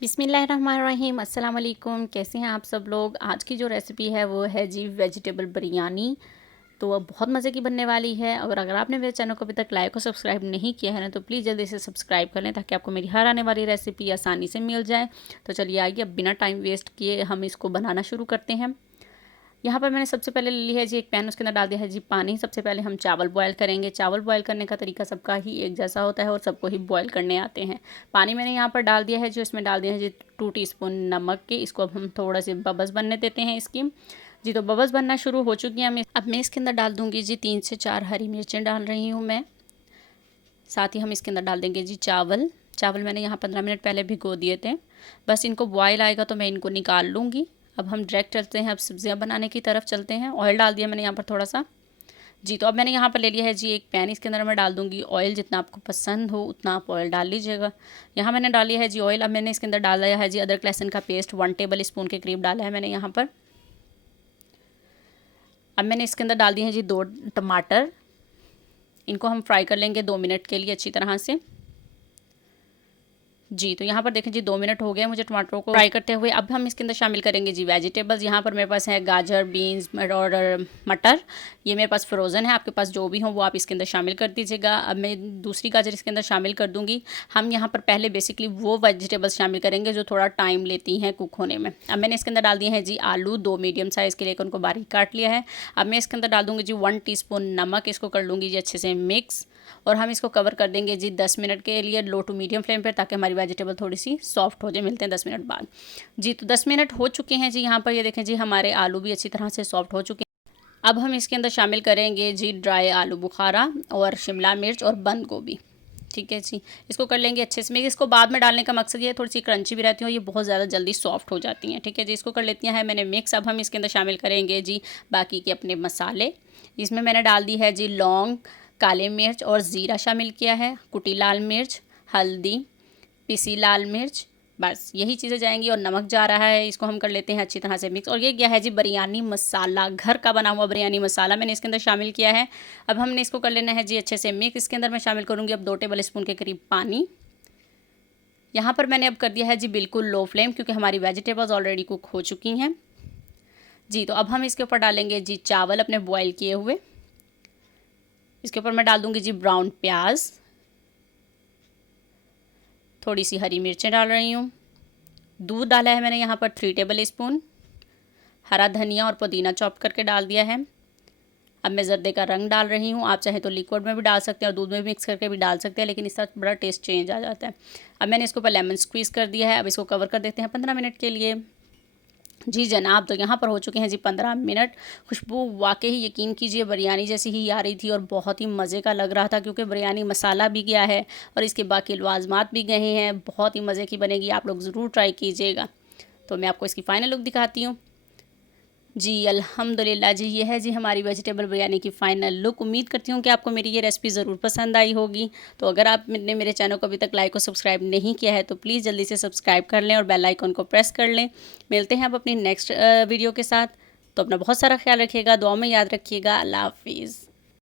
बिस्मिल्लाहिर्रहमानिर्रहीम, अस्सलाम वालेकुम। कैसे हैं आप सब लोग। आज की जो रेसिपी है वो है जी वेजिटेबल बिरयानी। तो अब बहुत मज़े की बनने वाली है। और अगर आपने मेरे चैनल को अभी तक लाइक और सब्सक्राइब नहीं किया है ना तो प्लीज़ जल्दी से सब्सक्राइब कर लें ताकि आपको मेरी हर आने वाली रेसिपी आसानी से मिल जाए। तो चलिए आइए अब बिना टाइम वेस्ट किए हम इसको बनाना शुरू करते हैं। यहाँ पर मैंने सबसे पहले ले ली है जी एक पैन, उसके अंदर डाल दिया है जी पानी। सबसे पहले हम चावल बॉयल करेंगे। चावल बॉयल करने का तरीका सबका ही एक जैसा होता है और सबको ही बॉयल करने आते हैं। पानी मैंने यहाँ पर डाल दिया है जो इसमें डाल दिया है जी 2 टीस्पून नमक के। इसको अब हम थोड़ा से बबल्स बनने देते हैं इसकी। जी तो बबल्स बनना शुरू हो चुकी हैं। अब मैं इसके अंदर डाल दूँगी जी 3 से 4 हरी मिर्चें डाल रही हूँ मैं। साथ ही हम इसके अंदर डाल देंगे जी चावल। चावल मैंने यहाँ 15 मिनट पहले भिगो दिए थे। बस इनको बॉयल आएगा तो मैं इनको निकाल लूँगी। अब हम डायरेक्ट चलते हैं, अब सब्जियां बनाने की तरफ चलते हैं। ऑयल डाल दिया मैंने यहाँ पर थोड़ा सा। जी तो अब मैंने यहाँ पर ले लिया है जी एक पैन। इसके अंदर मैं डाल दूँगी ऑयल। जितना आपको पसंद हो उतना आप ऑयल डाल लीजिएगा। यहाँ मैंने डाल लिया है जी ऑयल। अब मैंने इसके अंदर डाल दिया है जी अदरक लहसुन का पेस्ट 1 टेबल स्पून के करीब डाला है मैंने यहाँ पर। अब मैंने इसके अंदर डाल दिए हैं जी 2 टमाटर। इनको हम फ्राई कर लेंगे 2 मिनट के लिए अच्छी तरह से। जी तो यहाँ पर देखें जी 2 मिनट हो गए मुझे टमाटरों को फ्राई करते हुए। अब हम इसके अंदर शामिल करेंगे जी वेजिटेबल्स। यहाँ पर मेरे पास है गाजर, बीन्स और मटर। ये मेरे पास फ्रोज़न है, आपके पास जो भी हो वो आप इसके अंदर शामिल कर दीजिएगा। अब मैं दूसरी गाजर इसके अंदर शामिल कर दूँगी। हम यहाँ पर पहले बेसिकली वो वेजिटेबल्स शामिल करेंगे जो थोड़ा टाइम लेती हैं कुक होने में। अब मैंने इसके अंदर डाल दिए हैं जी आलू 2 मीडियम साइज़ के लेकर उनको बारीक काट लिया है। अब मैं इसके अंदर डाल दूँगी जी 1 टीस्पून नमक। इसको कर लूँगी जी अच्छे से मिक्स। और हम इसको कवर कर देंगे जी 10 मिनट के लिए लो टू मीडियम फ्लेम पर, ताकि हमारी वेजिटेबल थोड़ी सी सॉफ्ट हो जाए। मिलते हैं 10 मिनट बाद। जी तो 10 मिनट हो चुके हैं जी। यहाँ पर ये देखें जी हमारे आलू भी अच्छी तरह से सॉफ्ट हो चुके हैं। अब हम इसके अंदर शामिल करेंगे जी ड्राई आलू बुखारा और शिमला मिर्च और बंद गोभी। ठीक है जी, इसको कर लेंगे अच्छे से मिक्स। इसको बाद में डालने का मकसद ये है थोड़ी सी क्रंची भी रहती है और ये बहुत ज़्यादा जल्दी सॉफ्ट हो जाती हैं। ठीक है जी, इसको कर लेती हैं मैंने मिक्स। अब हम इसके अंदर शामिल करेंगे जी बाकी के अपने मसाले। इसमें मैंने डाल दी है जी लौंग, काले मिर्च और ज़ीरा शामिल किया है, कुटी लाल मिर्च, हल्दी, पिसी लाल मिर्च। बस यही चीज़ें जाएंगी और नमक जा रहा है। इसको हम कर लेते हैं अच्छी तरह से मिक्स। और ये क्या है जी बिरयानी मसाला, घर का बना हुआ बिरयानी मसाला मैंने इसके अंदर शामिल किया है। अब हमने इसको कर लेना है जी अच्छे से मिक्स। इसके अंदर मैं शामिल करूँगी अब 2 टेबल स्पून के करीब पानी। यहाँ पर मैंने अब कर दिया है जी बिल्कुल लो फ्लेम, क्योंकि हमारी वेजिटेबल्स ऑलरेडी कुक हो चुकी हैं। जी तो अब हम इसके ऊपर डालेंगे जी चावल अपने बॉयल किए हुए। इसके ऊपर मैं डाल दूँगी जी ब्राउन प्याज, थोड़ी सी हरी मिर्चें डाल रही हूँ। दूध डाला है मैंने यहाँ पर 3 टेबल स्पून। हरा धनिया और पुदीना चॉप करके डाल दिया है। अब मैं ज़र्दे का रंग डाल रही हूँ। आप चाहे तो लिक्विड में भी डाल सकते हैं और दूध में भी मिक्स करके भी डाल सकते हैं, लेकिन इसका बड़ा टेस्ट चेंज आ जाता है। अब मैंने इसके ऊपर लेमन स्क्वीज़ कर दिया है। अब इसको कवर कर देते हैं 15 मिनट के लिए। जी जनाब, तो यहाँ पर हो चुके हैं जी 15 मिनट। खुशबू वाकई यकीन कीजिए बिरयानी जैसी ही आ रही थी और बहुत ही मज़े का लग रहा था, क्योंकि बिरयानी मसाला भी गया है और इसके बाकी लवाजमात भी गए हैं। बहुत ही मज़े की बनेगी, आप लोग ज़रूर ट्राई कीजिएगा। तो मैं आपको इसकी फ़ाइनल लुक दिखाती हूँ। जी अल्हम्दुलिल्लाह जी, ये है जी हमारी वेजिटेबल बिरयानी की फ़ाइनल लुक। उम्मीद करती हूँ कि आपको मेरी ये रेसिपी ज़रूर पसंद आई होगी। तो अगर आपने मेरे चैनल को अभी तक लाइक और सब्सक्राइब नहीं किया है तो प्लीज़ जल्दी से सब्सक्राइब कर लें और बेल आइकन को प्रेस कर लें। मिलते हैं अब अपनी नेक्स्ट वीडियो के साथ। तो अपना बहुत सारा ख्याल रखिएगा, दुआ में याद रखिएगा। अल्लाह हाफिज़।